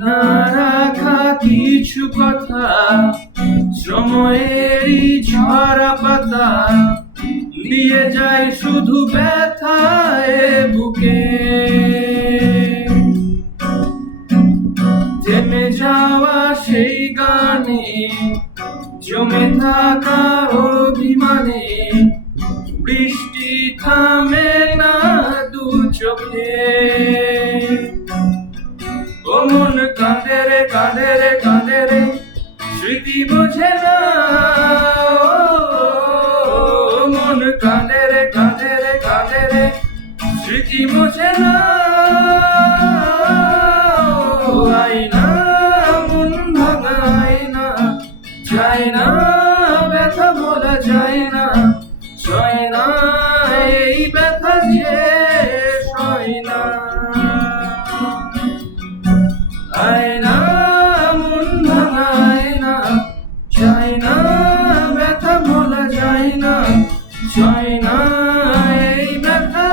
না রাখা কিছু কথা, সময়েরই ঝরা পাতা দিয়ে যায় শুধু ব্যথায় বুকে। থেমে যাওয়া সেই গানে, জমে থাকা অভিমানে, বৃষ্টি থামে না দু চোখে। কাঁদে রে কাঁদে রে কাঁদে রে স্মৃতি বোঝে না। মন কাঁদে রে কাঁদে রে কাঁদে রে স্মৃতি বোঝে না। ও আয়না, মন ভাঙা আয়না যায় না ব্যথা বলা যায় না। না এই ব্যথা যে China, eh, China.